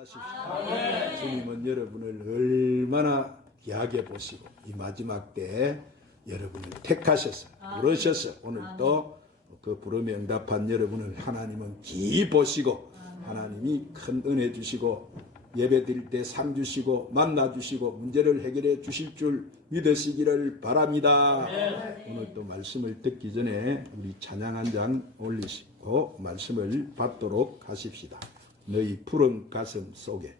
평안하십시오. 주님은 여러분을 얼마나 귀하게 보시고 이 마지막 때에 여러분을 택하셔서 부르셔서 오늘도 그 부름에 응답한 여러분을 하나님은 기이 보시고 하나님이 큰 은혜 주시고 예배 드릴 때 상 주시고 만나 주시고 문제를 해결해 주실 줄 믿으시기를 바랍니다. 오늘 또 말씀을 듣기 전에 우리 찬양 한 장 올리시고 말씀을 받도록 하십시다. 너희 푸른 가슴 속에.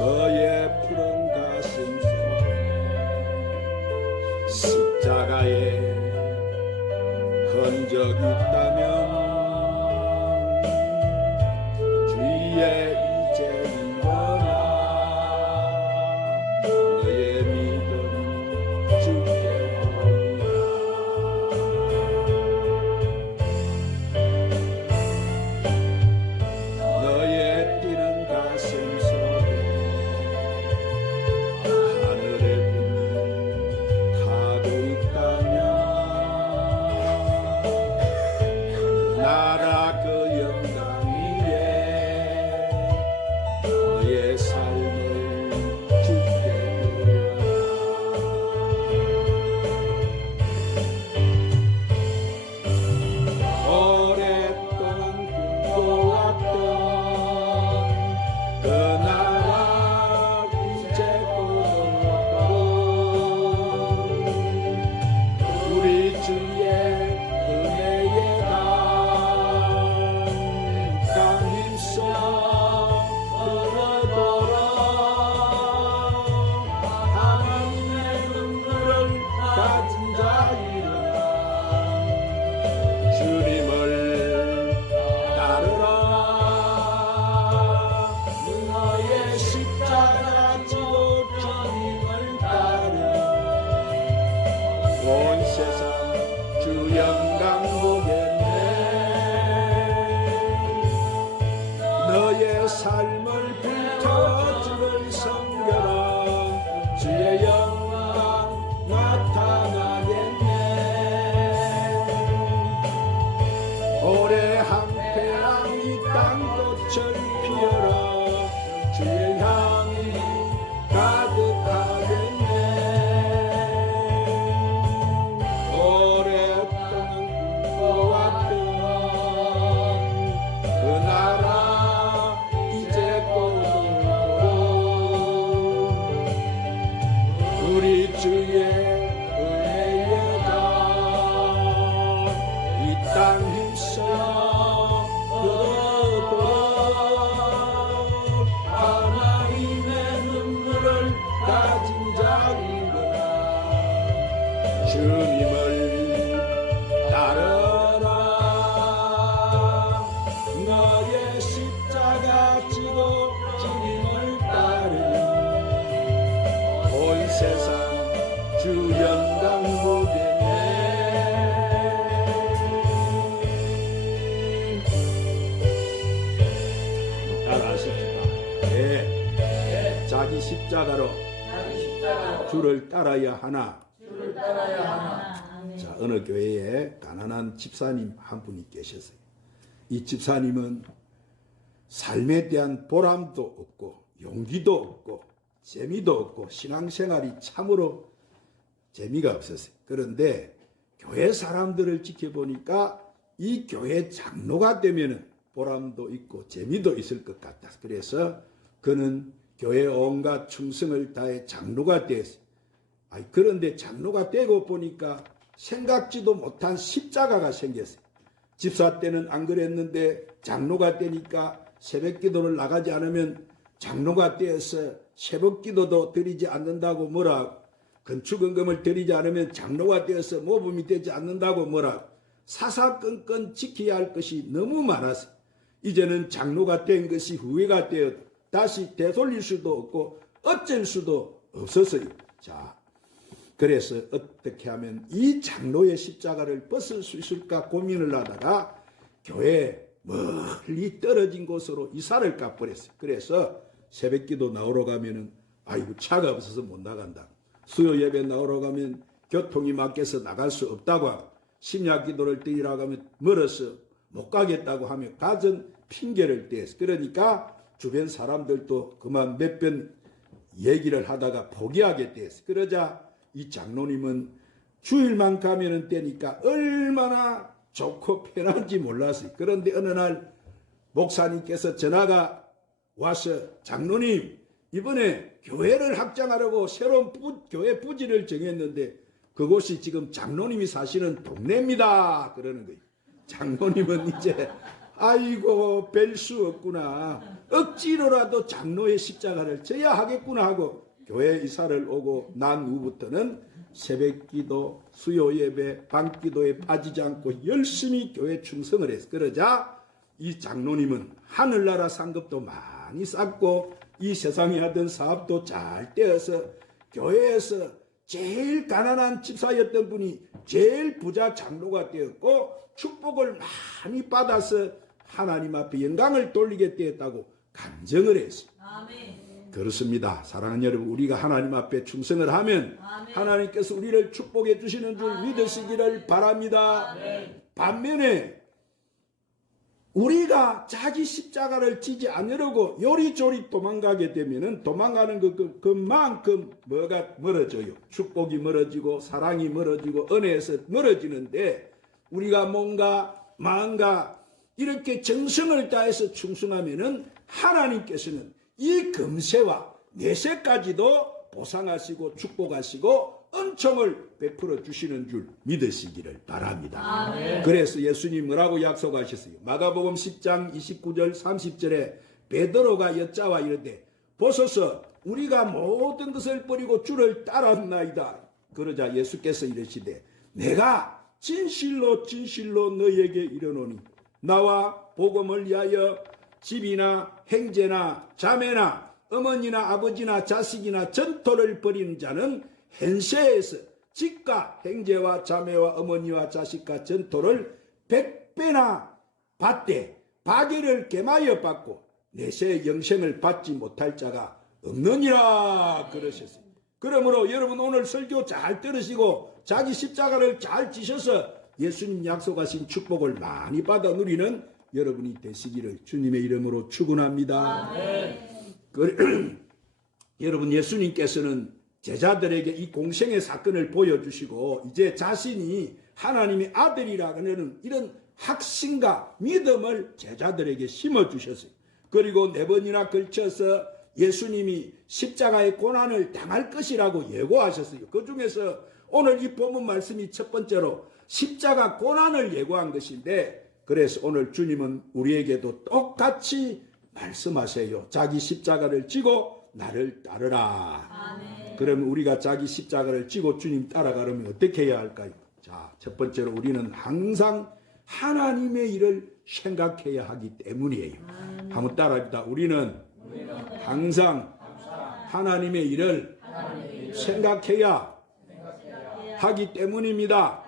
너의 푸른 가슴 속에 십자가의 흔적이 있다면 주의 이제는 거야. 너의 믿음 주께 오리라. 너의 뛰는 가슴 속에 하늘의 분이 타고 있다면 나라 그 영광 위에 너의 삶을 주께 드려. 오랫동안 꿈꿔왔던 그 나라 이제 곧 우리 주의 은혜에 강 힘써 흐르도록 하나님의 눈물을 가진 자이라. 주님을 따르라. 너의 십자가 지고 주님을 따르라. 온 세상 주 영광 보겠네. 너의 삶을 불태워 주를 섬겨라. 주의 영광 나타나겠네. 올해 한패랑 이 땅꽃을 피어라. 주의 향이 가득하겠네. 오랫동안 꿈꿔왔던 그 나라 이제 곧 우리 주의 은혜가 이 땅 힘써 흐르도록 하나님의 눈물을 가진 자이구나. 주님을 따르라. 너의 십자가 지고 주님을 따르라. 온 세상 주 영광 보겠네. 따라하십시다. 네. 자기 십자가로 주를 따라야 하나. 자, 어느 교회에 가난한 집사님 한 분이 계셨어요. 이 집사님은 삶에 대한 보람도 없고 용기도 없고 재미도 없고 신앙생활이 참으로 재미가 없었어요. 그런데 교회 사람들을 지켜보니까 이 교회 장로가 되면은 보람도 있고 재미도 있을 것 같다. 그래서 그는 교회 온갖 충성을 다해 장로가 되었어요. 그런데 장로가 되고 보니까 생각지도 못한 십자가가 생겼어요. 집사 때는 안 그랬는데 장로가 되니까 새벽 기도를 나가지 않으면 장로가 되어서 새벽 기도도 드리지 않는다고 뭐라, 건축원금을 드리지 않으면 장로가 되어서 모범이 되지 않는다고 뭐라, 사사건건 지켜야 할 것이 너무 많아서 이제는 장로가 된 것이 후회가 되어 다시 되돌릴 수도 없고 어쩔 수도 없었어요. 자, 그래서 어떻게 하면 이 장로의 십자가를 벗을 수 있을까 고민을 하다가 교회 멀리 떨어진 곳으로 이사를 가버렸어요. 그래서 새벽기도 나오러 가면은 아이고 차가 없어서 못 나간다. 수요 예배 나오러 가면 교통이 막혀서 나갈 수 없다고 하고, 심야 기도를 드리라고 하면 멀어서 못 가겠다고 하며 갖은 핑계를 대서, 그러니까 주변 사람들도 그만 몇 번 얘기를 하다가 포기하게 됐어. 그러자 이 장로님은 주일만 가면은 되니까 얼마나 좋고 편한지 몰랐어요. 그런데 어느 날 목사님께서 전화가 와서 장로님 이번에 교회를 확장하려고 새로운 교회 부지를 정했는데 그곳이 지금 장로님이 사시는 동네입니다. 그러는 거예요. 장로님은 이제 아이고 뵐 수 없구나. 억지로라도 장로의 십자가를 져야 하겠구나 하고 교회 이사를 오고 난 후부터는 새벽기도, 수요예배, 밤기도에 빠지지 않고 열심히 교회 충성을 했어. 그러자 이 장로님은 하늘나라 상급도 많이 쌓고 이 세상에 하던 사업도 잘 떼어서 교회에서 제일 가난한 집사였던 분이 제일 부자 장로가 되었고 축복을 많이 받아서 하나님 앞에 영광을 돌리게 되었다고 간증을 했어요. 아멘. 그렇습니다. 사랑하는 여러분, 우리가 하나님 앞에 충성을 하면 아멘. 하나님께서 우리를 축복해 주시는 줄 아멘. 믿으시기를 바랍니다. 아멘. 반면에 우리가 자기 십자가를 지지 않으려고 요리조리 도망가게 되면은 도망가는 그만큼 뭐가 멀어져요. 축복이 멀어지고 사랑이 멀어지고 은혜에서 멀어지는데 우리가 뭔가 마음과 이렇게 정성을 다해서 충성하면은 하나님께서는 이 금세와 내세까지도 보상하시고 축복하시고 은총을 베풀어 주시는 줄 믿으시기를 바랍니다. 아멘. 그래서 예수님 뭐라고 약속하셨어요? 마가복음 10장 29절 30절에 베드로가 여짜와 이르되 보소서 우리가 모든 것을 버리고 주를 따랐나이다. 그러자 예수께서 이르시되 내가 진실로 진실로 너희에게 이르노니 나와 복음을 위하여 집이나 형제나 자매나 어머니나 아버지나 자식이나 전토를 벌이는 자는 현세에서 집과 형제와 자매와 어머니와 자식과 전토를 100배나 받되 박해를 gem하여 받고 내세 영생을 받지 못할 자가 없느니라 그러셨어요. 그러므로 여러분 오늘 설교 잘 들으시고 자기 십자가를 잘 지셔서 예수님 약속하신 축복을 많이 받아 누리는 여러분이 되시기를 주님의 이름으로 축원합니다. 여러분 예수님께서는 제자들에게 이 공생의 사건을 보여주시고 이제 자신이 하나님의 아들이라는 이런 확신과 믿음을 제자들에게 심어주셨어요. 그리고 4번이나 걸쳐서 예수님이 십자가의 고난을 당할 것이라고 예고하셨어요. 그 중에서 오늘 이 본문 말씀이 첫 번째로 십자가 고난을 예고한 것인데 그래서 오늘 주님은 우리에게도 똑같이 말씀하세요. 자기 십자가를 지고 나를 따르라. 아멘. 그러면 우리가 자기 십자가를 지고 주님 따라가려면 어떻게 해야 할까요? 자, 첫 번째로 우리는 항상 하나님의 일을 생각해야 하기 때문이에요. 한번 따라합니다. 우리는 항상 하나님의 일을 생각해야 하기 때문입니다.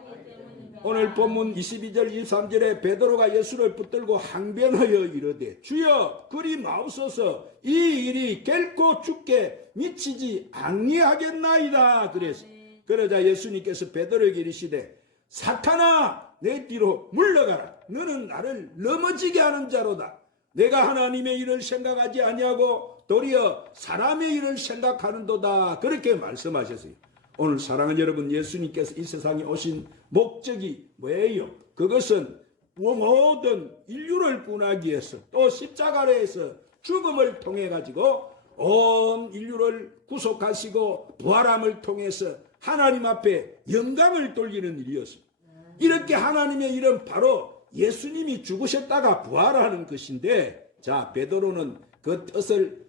오늘 본문 22절 23절에 베드로가 예수를 붙들고 항변하여 이르되 주여 그리 마옵소서 이 일이 결코 죽게 미치지 아니하겠나이다 그래서 그러자 예수님께서 베드로에게 이르시되 사탄아 내 뒤로 물러가라 너는 나를 넘어지게 하는 자로다 내가 하나님의 일을 생각하지 아니하고 도리어 사람의 일을 생각하는도다 그렇게 말씀하셨어요. 오늘 사랑하는 여러분 예수님께서 이 세상에 오신 목적이 뭐예요? 그것은 모든 인류를 구원하기 위해서 또 십자가에서 죽음을 통해 가지고 온 인류를 구속하시고 부활함을 통해서 하나님 앞에 영광을 돌리는 일이었어요. 이렇게 하나님의 일은 바로 예수님이 죽으셨다가 부활하는 것인데 자 베드로는 그 뜻을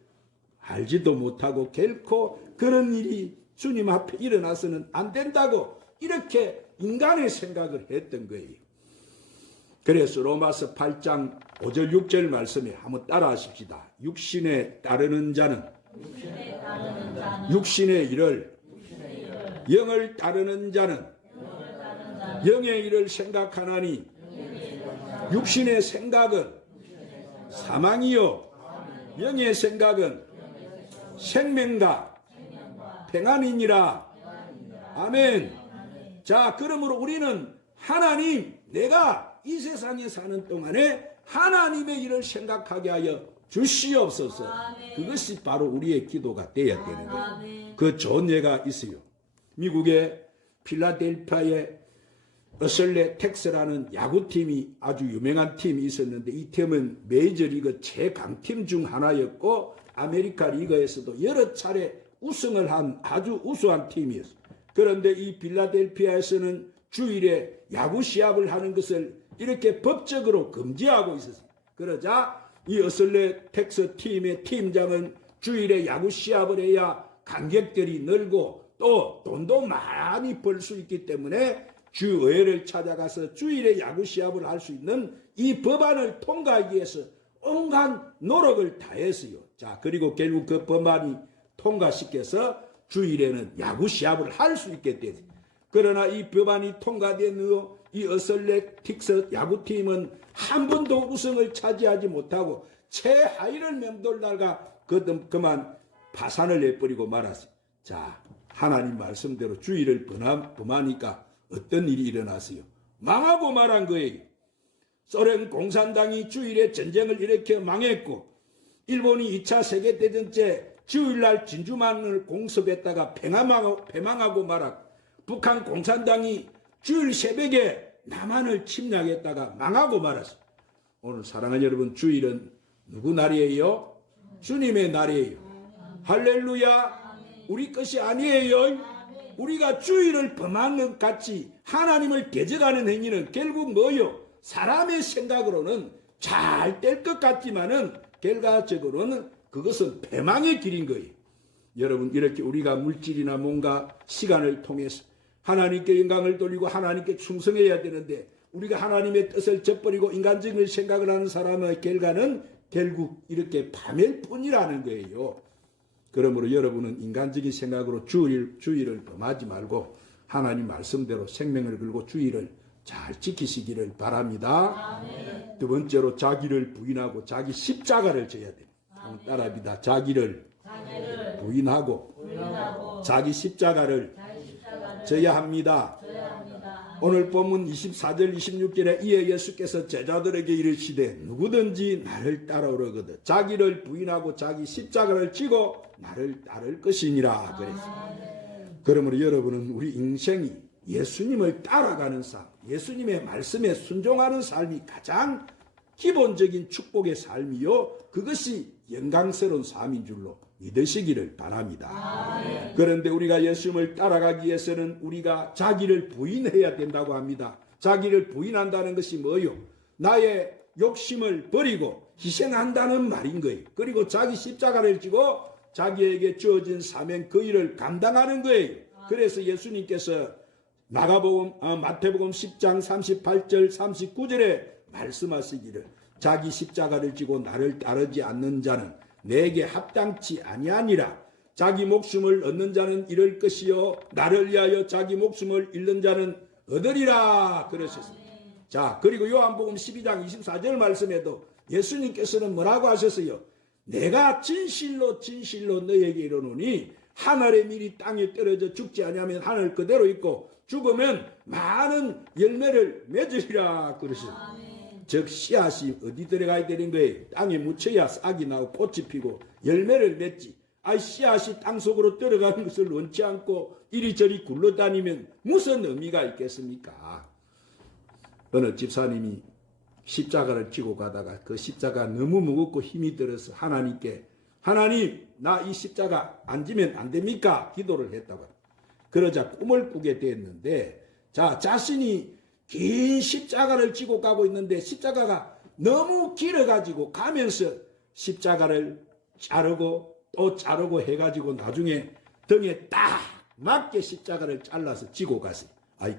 알지도 못하고 결코 그런 일이 주님 앞에 일어나서는 안 된다고 이렇게 인간의 생각을 했던 거예요. 그래서 로마서 8장 5절 6절 말씀에 한번 따라 하십시다. 육신에 따르는 자는 육신의 일을 영을 따르는 자는 영의 일을 생각하나니 육신의 생각은 사망이요 영의 생각은 생명과 평안이니라. 아멘. 자, 그러므로 우리는 하나님, 내가 이 세상에 사는 동안에 하나님의 일을 생각하게 하여 주시옵소서. 그것이 바로 우리의 기도가 되어야 되는 거예요. 그 좋은 예가 있어요. 미국의 필라델피아의 어슬레 텍스라는 야구팀이 아주 유명한 팀이 있었는데, 이 팀은 메이저리그 최강팀 중 하나였고 아메리카 리그에서도 여러 차례 우승을 한 아주 우수한 팀이었어요. 그런데 이 필라델피아에서는 주일에 야구 시합을 하는 것을 이렇게 법적으로 금지하고 있었어요. 그러자 이 어슬레 텍스 팀의 팀장은 주일에 야구 시합을 해야 관객들이 늘고 또 돈도 많이 벌 수 있기 때문에 주의회를 찾아가서 주일에 야구 시합을 할 수 있는 이 법안을 통과하기 위해서 온갖 노력을 다했어요. 자, 그리고 결국 그 법안이 통과시켜서 주일에는 야구 시합을 할 수 있게 됐어요. 그러나 이 법안이 통과된 후 이 어슬레틱스 야구팀은 한 번도 우승을 차지하지 못하고 최하위를 맴돌다가 그만 파산을 내버리고 말았어요. 자, 하나님 말씀대로 주일을 범하니까 어떤 일이 일어났어요? 망하고 말한 거예요. 소련 공산당이 주일에 전쟁을 일으켜 망했고, 일본이 2차 세계대전 때 주일날 진주만을 공습했다가 패망하고 말았고, 북한 공산당이 주일 새벽에 남한을 침략했다가 망하고 말았어요. 오늘 사랑하는 여러분, 주일은 누구 날이에요? 주님의 날이에요. 할렐루야. 우리 것이 아니에요. 우리가 주일을 범한 것 같이 하나님을 대적하는 행위는 결국 뭐요? 사람의 생각으로는 잘 될 것 같지만은 결과적으로는 그것은 패망의 길인 거예요. 여러분, 이렇게 우리가 물질이나 뭔가 시간을 통해서 하나님께 영광을 돌리고 하나님께 충성해야 되는데, 우리가 하나님의 뜻을 저버리고 인간적인 생각을 하는 사람의 결과는 결국 이렇게 파멸 뿐이라는 거예요. 그러므로 여러분은 인간적인 생각으로 주일을 범하지 말고 하나님 말씀대로 생명을 걸고 주일을 잘 지키시기를 바랍니다. 아멘. 두 번째로 자기를 부인하고 자기 십자가를 져야 됩니다. 따라합니다. 자기를 부인하고 자기 십자가를 져야 합니다. 오늘 본문 24절 26절에 이에 예수께서 제자들에게 이르시되 누구든지 나를 따라오려거든 자기를 부인하고 자기 십자가를 지고 나를 따를 것이니라 그랬습니다. 그러므로 여러분은 우리 인생이 예수님을 따라가는 삶, 예수님의 말씀에 순종하는 삶이 가장 기본적인 축복의 삶이요, 그것이 영광스러운 삶인 줄로 믿으시기를 바랍니다. 그런데 우리가 예수님을 따라가기 위해서는 우리가 자기를 부인해야 된다고 합니다. 자기를 부인한다는 것이 뭐요? 나의 욕심을 버리고 희생한다는 말인 거예요. 그리고 자기 십자가를 지고 자기에게 주어진 사명 그 일을 감당하는 거예요. 그래서 예수님께서 마태복음 10장 38절 39절에 말씀하시기를 자기 십자가를 지고 나를 따르지 않는 자는 내게 합당치 아니하니라. 자기 목숨을 얻는 자는 잃을 것이요 나를 위하여 자기 목숨을 잃는 자는 얻으리라 그러셨습니다. 자, 그리고 요한복음 12장 24절 말씀에도 예수님께서는 뭐라고 하셨어요? 내가 진실로 너에게 이르노니 하늘의 밀이 땅에 떨어져 죽지 아니하면 하늘 그대로 있고 죽으면 많은 열매를 맺으리라 그러셨습니다. 즉 씨앗이 어디 들어가야 되는 거예요? 땅에 묻혀야 싹이 나고 꽃이 피고 열매를 맺지. 씨앗이 땅속으로 들어가는 것을 원치 않고 이리저리 굴러다니면 무슨 의미가 있겠습니까? 어느 집사님이 십자가를 지고 가다가 그 십자가 너무 무겁고 힘이 들어서 하나님께 하나님, 나 이 십자가 안 지면 안 됩니까? 기도를 했다고. 그러자 꿈을 꾸게 됐는데, 자, 자신이 긴 십자가를 지고 가고 있는데 십자가가 너무 길어가지고 가면서 십자가를 자르고 또 자르고 해가지고 나중에 등에 딱 맞게 십자가를 잘라서 지고 갔어요.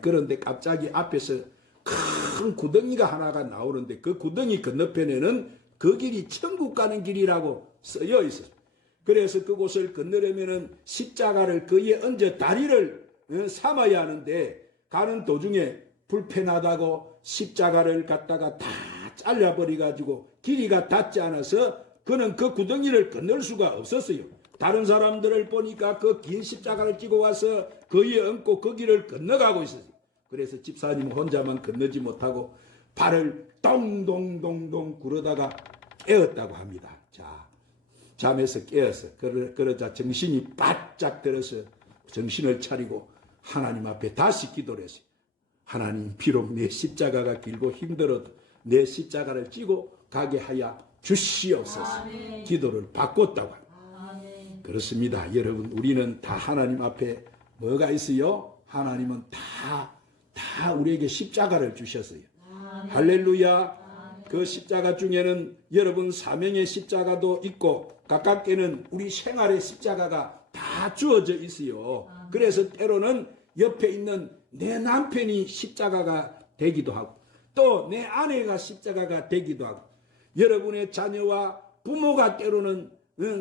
그런데 갑자기 앞에서 큰 구덩이가 하나가 나오는데 그 구덩이 건너편에는 그 길이 천국 가는 길이라고 쓰여 있었어요. 그래서 그곳을 건너려면은 십자가를 거기에 얹어 다리를 삼아야 하는데 가는 도중에 불편하다고 십자가를 갖다가 다 잘라버려가지고 길이가 닿지 않아서 그는 그 구덩이를 건널 수가 없었어요. 다른 사람들을 보니까 그 긴 십자가를 찌고 와서 그 위에 얹고 그 길을 건너가고 있었어요. 그래서 집사님 혼자만 건너지 못하고 발을 동동동동 구르다가 깨었다고 합니다. 자, 잠에서 깨어서 그러자 정신이 바짝 들어서 정신을 차리고 하나님 앞에 다시 기도를 했어요. 하나님, 비록 내 십자가가 길고 힘들어도 내 십자가를 찌고 가게 하여 주시옵소서. 아멘. 기도를 바꿨다고 합니다. 아멘. 그렇습니다. 여러분, 우리는 다 하나님 앞에 뭐가 있어요? 하나님은 다 우리에게 십자가를 주셨어요. 아멘. 할렐루야. 아멘. 그 십자가 중에는 여러분 사명의 십자가도 있고 가깝게는 우리 생활의 십자가가 다 주어져 있어요. 아멘. 그래서 때로는 옆에 있는 내 남편이 십자가가 되기도 하고 또 내 아내가 십자가가 되기도 하고 여러분의 자녀와 부모가 때로는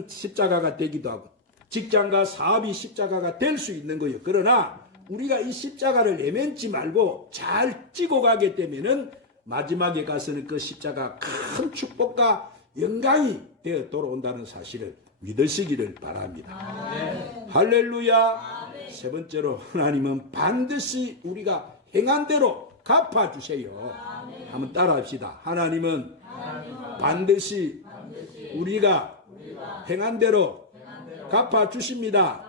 십자가가 되기도 하고 직장과 사업이 십자가가 될 수 있는 거예요. 그러나 우리가 이 십자가를 내면지 말고 잘 찌고 가게 되면은 마지막에 가서는 그 십자가 큰 축복과 영광이 되어 돌아온다는 사실을 믿으시기를 바랍니다. 아멘. 할렐루야. 아멘. 세 번째로 하나님은 반드시 우리가 행한 대로 갚아주세요. 아멘. 한번 따라합시다. 하나님은 반드시 우리가 행한 대로 갚아주십니다.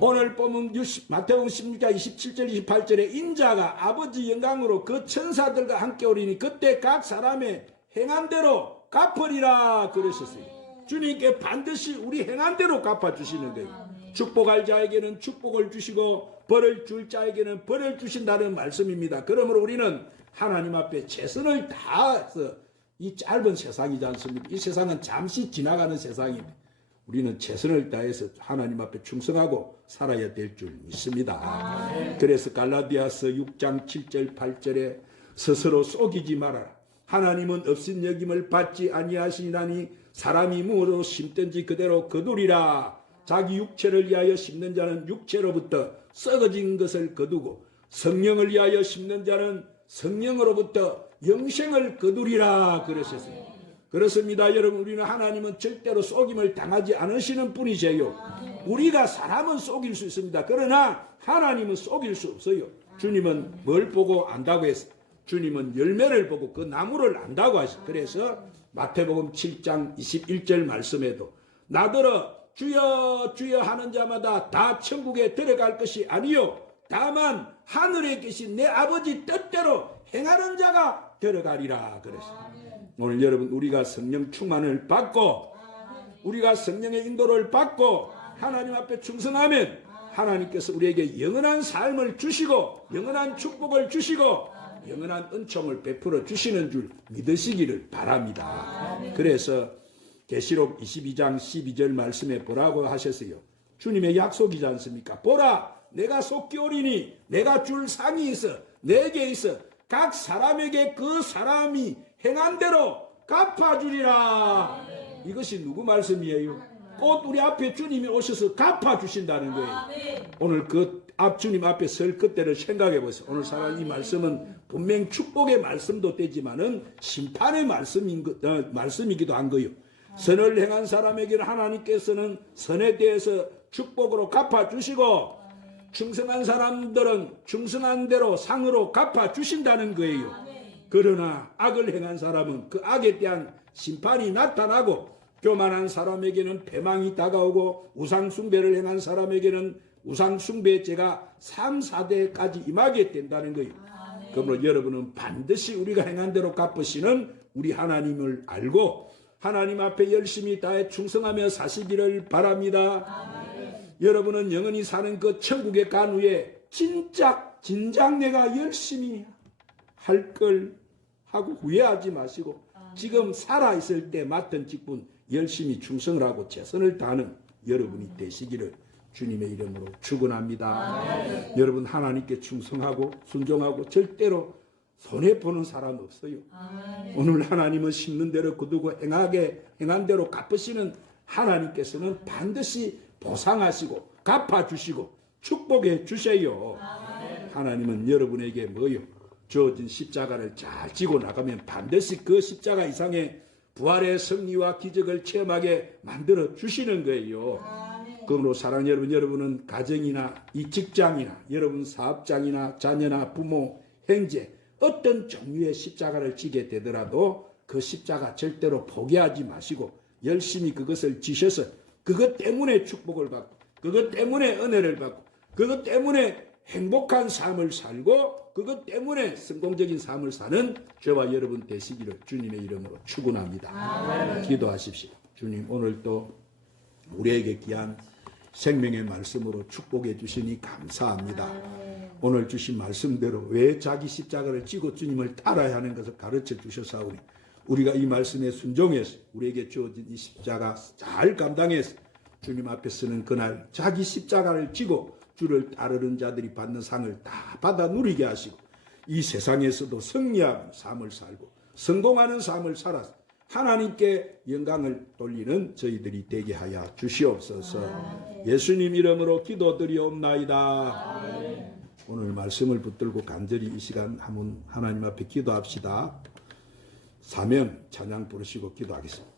오늘 보면 마태복음 16장 27절 28절에 인자가 아버지 영광으로 그 천사들과 함께 오리니 그때 각 사람의 행한 대로 갚으리라 그러셨어요. 주님께 반드시 우리 행한 대로 갚아주시는 거예요. 축복할 자에게는 축복을 주시고 벌을 줄 자에게는 벌을 주신다는 말씀입니다. 그러므로 우리는 하나님 앞에 최선을 다해서 이 짧은 세상이지 않습니까? 이 세상은 잠시 지나가는 세상입니다. 우리는 최선을 다해서 하나님 앞에 충성하고 살아야 될 줄 믿습니다. 그래서 갈라디아서 6장 7절 8절에 스스로 속이지 말아라. 하나님은 없인 여김을 받지 아니하시나니 사람이 무엇으로 심든지 그대로 거두리라. 자기 육체를 위하여 심는 자는 육체로부터 썩어진 것을 거두고 성령을 위하여 심는 자는 성령으로부터 영생을 거두리라 그러셨어요. 그렇습니다. 여러분, 우리는 하나님은 절대로 속임을 당하지 않으시는 분이세요. 우리가 사람은 속일 수 있습니다. 그러나 하나님은 속일 수 없어요. 주님은 뭘 보고 안다고 했어요? 주님은 열매를 보고 그 나무를 안다고 하셨어요. 그래서 마태복음 7장 21절 말씀에도 나더러 주여 주여 하는 자마다 다 천국에 들어갈 것이 아니요 다만 하늘에 계신 내 아버지 뜻대로 행하는 자가 들어가리라 그랬어요. 오늘 여러분, 우리가 성령 충만을 받고 우리가 성령의 인도를 받고 하나님 앞에 충성하면 하나님께서 우리에게 영원한 삶을 주시고 영원한 축복을 주시고 영원한 은총을 베풀어 주시는 줄 믿으시기를 바랍니다. 그래서 계시록 22장 12절 말씀에 뭐라고 하셨어요? 주님의 약속이지 않습니까? 보라, 내가 속기 오리니 내가 줄 상이 있어 내게 있어 각 사람에게 그 사람이 행한 대로 갚아주리라. 이것이 누구 말씀이에요? 곧 우리 앞에 주님이 오셔서 갚아주신다는 거예요. 오늘 그 주님 앞에 설 그때를 생각해 보세요. 오늘 사랑 이 말씀은 분명 축복의 말씀도 되지만은 심판의 말씀이기도 한 거예요. 선을 행한 사람에게는 하나님께서는 선에 대해서 축복으로 갚아주시고 충성한 사람들은 충성한 대로 상으로 갚아주신다는 거예요. 그러나 악을 행한 사람은 그 악에 대한 심판이 나타나고 교만한 사람에게는 패망이 다가오고 우상숭배를 행한 사람에게는 우상숭배죄가 3, 4대까지 임하게 된다는 거예요. 그러므로 여러분은 반드시 우리가 행한 대로 갚으시는 우리 하나님을 알고 하나님 앞에 열심히 다해 충성하며 사시기를 바랍니다. 여러분은 영원히 사는 그 천국에 간 후에 진작 내가 열심히 할 걸 하고 후회하지 마시고 지금 살아있을 때 맡은 직분 열심히 충성을 하고 최선을 다하는 여러분이 되시기를 주님의 이름으로 축원합니다. 여러분, 하나님께 충성하고 순종하고 절대로 손해보는 사람 없어요. 오늘 하나님은 심는 대로 거두고 행한 대로 갚으시는 하나님께서는 반드시 보상하시고 갚아주시고 축복해 주세요. 하나님은 여러분에게 뭐요? 주어진 십자가를 잘 지고 나가면 반드시 그 십자가 이상의 부활의 승리와 기적을 체험하게 만들어 주시는 거예요. 그러므로 사랑하는 여러분, 여러분은 가정이나 이 직장이나 여러분 사업장이나 자녀나 부모, 형제 어떤 종류의 십자가를 지게 되더라도 그 십자가 절대로 포기하지 마시고 열심히 그것을 지셔서 그것 때문에 축복을 받고 그것 때문에 은혜를 받고 그것 때문에 행복한 삶을 살고 그것 때문에 성공적인 삶을 사는 저와 여러분 되시기를 주님의 이름으로 축원합니다. 기도하십시오. 주님, 오늘도 우리에게 귀한 생명의 말씀으로 축복해 주시니 감사합니다. 오늘 주신 말씀대로 왜 자기 십자가를 지고 주님을 따라야 하는 것을 가르쳐 주셨사오니 우리가 이 말씀에 순종해서 우리에게 주어진 이 십자가 잘 감당해서 주님 앞에 서는 그날 자기 십자가를 지고 주를 따르는 자들이 받는 상을 다 받아 누리게 하시고 이 세상에서도 승리하는 삶을 살고 성공하는 삶을 살아서 하나님께 영광을 돌리는 저희들이 되게 하여 주시옵소서. 예수님 이름으로 기도드리옵나이다. 오늘 말씀을 붙들고 간절히 이 시간 한번 하나님 앞에 기도합시다. 사명 찬양 부르시고 기도하겠습니다.